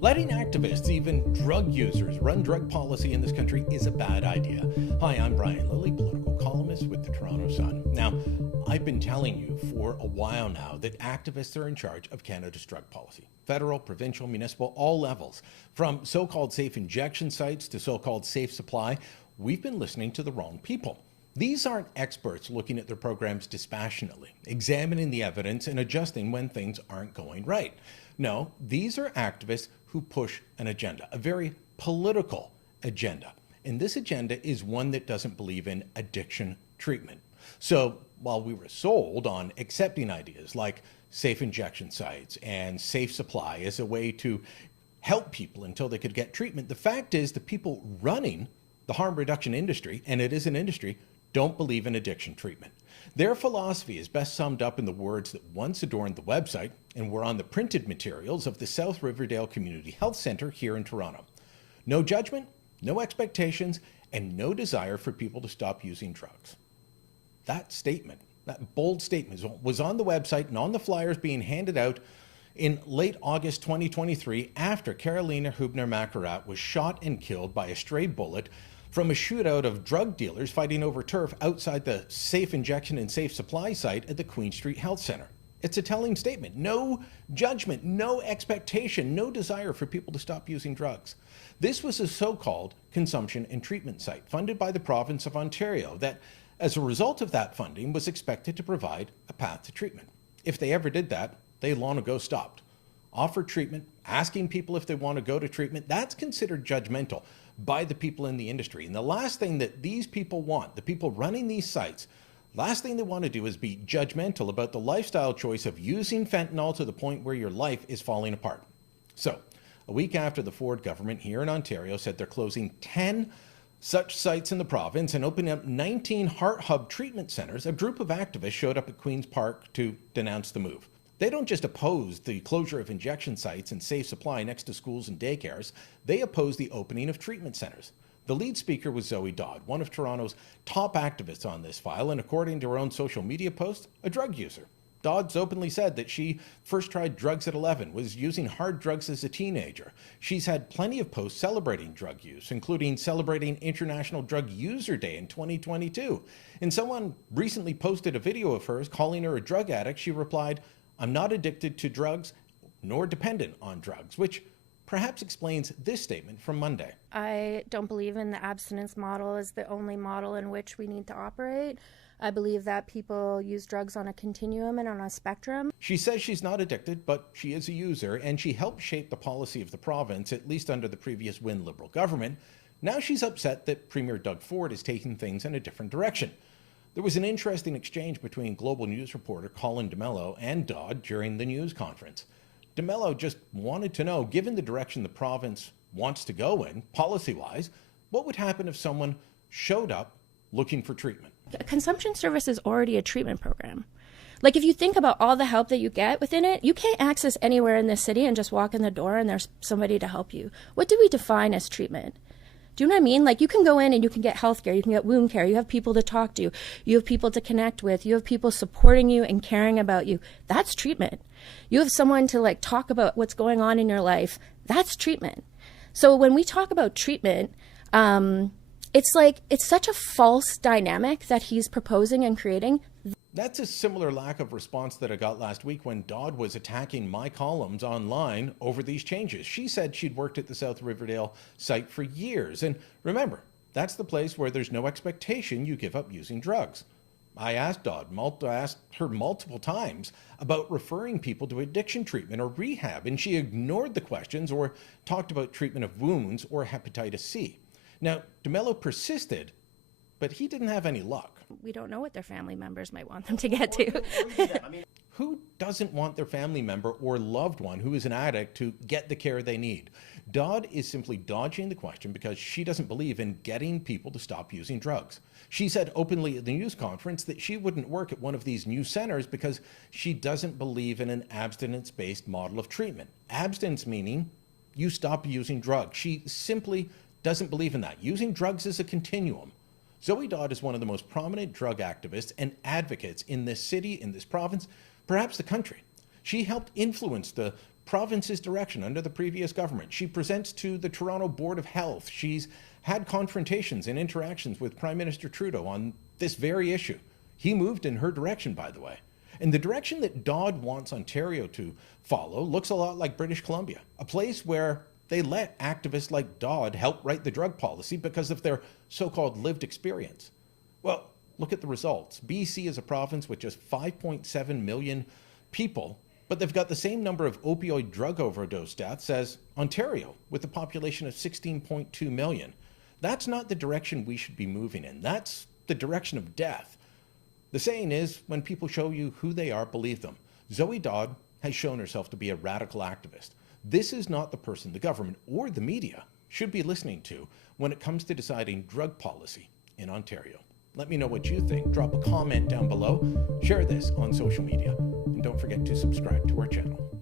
Letting activists, even drug users, run drug policy in this country is a bad idea. Hi, I'm Brian Lilley, political columnist with the Toronto Sun. Now, I've been telling you for a while now that activists are in charge of Canada's drug policy. Federal, provincial, municipal, all levels. From so-called safe injection sites to so-called safe supply, we've been listening to the wrong people. These aren't experts looking at their programs dispassionately, examining the evidence and adjusting when things aren't going right. No, these are activists who push an agenda, a very political agenda. And this agenda is one that doesn't believe in addiction treatment. So while we were sold on accepting ideas like safe injection sites and safe supply as a way to help people until they could get treatment, the fact is the people running the harm reduction industry, and it is an industry, don't believe in addiction treatment. Their philosophy is best summed up in the words that once adorned the website and were on the printed materials of the South Riverdale Community Health Centre here in Toronto. No judgment, no expectations, and no desire for people to stop using drugs. That statement, that bold statement, was on the website and on the flyers being handed out in late August 2023 after Carolina Hubner-Macarat was shot and killed by a stray bullet from a shootout of drug dealers fighting over turf outside the safe injection and safe supply site at the Queen Street Health Centre. It's a telling statement. No judgment, no expectation, no desire for people to stop using drugs. This was a so-called consumption and treatment site funded by the province of Ontario that, as a result of that funding, was expected to provide a path to treatment. If they ever did that, they long ago stopped. Offer treatment, asking people if they want to go to treatment, that's considered judgmental by the people in the industry. And the last thing that these people want, the people running these sites, last thing they want to do is be judgmental about the lifestyle choice of using fentanyl to the point where your life is falling apart. So, a week after the Ford government here in Ontario said they're closing 10 such sites in the province and opening up 19 Heart Hub treatment centers, a group of activists showed up at Queen's Park to denounce the move. They don't just oppose the closure of injection sites and safe supply next to schools and daycares, they oppose the opening of treatment centers. The lead speaker was Zoe Dodd, one of Toronto's top activists on this file, and according to her own social media post, a drug user. Dodd's openly said that she first tried drugs at 11, was using hard drugs as a teenager. She's had plenty of posts celebrating drug use, including celebrating International Drug User Day in 2022. And someone recently posted a video of hers calling her a drug addict. She replied, "I'm not addicted to drugs nor dependent on drugs," which perhaps explains this statement from Monday. I don't believe in the abstinence model as the only model in which we need to operate. I believe that people use drugs on a continuum and on a spectrum. She says she's not addicted, but she is a user, and she helped shape the policy of the province, at least under the previous Wynne Liberal government. Now she's upset that Premier Doug Ford is taking things in a different direction. There was an interesting exchange between Global News reporter Colin DeMello and Dodd during the news conference. DeMello just wanted to know, given the direction the province wants to go in, policy-wise, what would happen if someone showed up looking for treatment? A consumption service is already a treatment program. Like, if you think about all the help that you get within it, you can't access anywhere in this city and just walk in the door and there's somebody to help you. What do we define as treatment? Do you know what I mean? Like, you can go in and you can get health care, you can get wound care, you have people to talk to, you have people to connect with, you have people supporting you and caring about you. That's treatment. You have someone to, like, talk about what's going on in your life. That's treatment. So when we talk about treatment, it's like, it's such a false dynamic that he's proposing and creating. That's a similar lack of response that I got last week when Dodd was attacking my columns online over these changes. She said she'd worked at the South Riverdale site for years. And remember, that's the place where there's no expectation you give up using drugs. I asked her multiple times about referring people to addiction treatment or rehab, and she ignored the questions or talked about treatment of wounds or hepatitis C. Now, DeMello persisted, but he didn't have any luck. We don't know what their family members might want them to get to. Who doesn't want their family member or loved one who is an addict to get the care they need? Dodd is simply dodging the question because she doesn't believe in getting people to stop using drugs. She said openly at the news conference that she wouldn't work at one of these new centers because she doesn't believe in an abstinence-based model of treatment. Abstinence meaning you stop using drugs. She simply doesn't believe in that. Using drugs is a continuum. Zoe Dodd is one of the most prominent drug activists and advocates in this city, in this province, perhaps the country. She helped influence the province's direction under the previous government. She presents to the Toronto Board of Health. She's had confrontations and interactions with Prime Minister Trudeau on this very issue. He moved in her direction, by the way. And the direction that Dodd wants Ontario to follow looks a lot like British Columbia, a place where they let activists like Dodd help write the drug policy because of their so-called lived experience. Well, look at the results. BC is a province with just 5.7 million people, but they've got the same number of opioid drug overdose deaths as Ontario, with a population of 16.2 million. That's not the direction we should be moving in. That's the direction of death. The saying is, when people show you who they are, believe them. Zoe Dodd has shown herself to be a radical activist. This is not the person the government or the media should be listening to when it comes to deciding drug policy in Ontario. Let me know what you think. Drop a comment down below. Share this on social media. And don't forget to subscribe to our channel.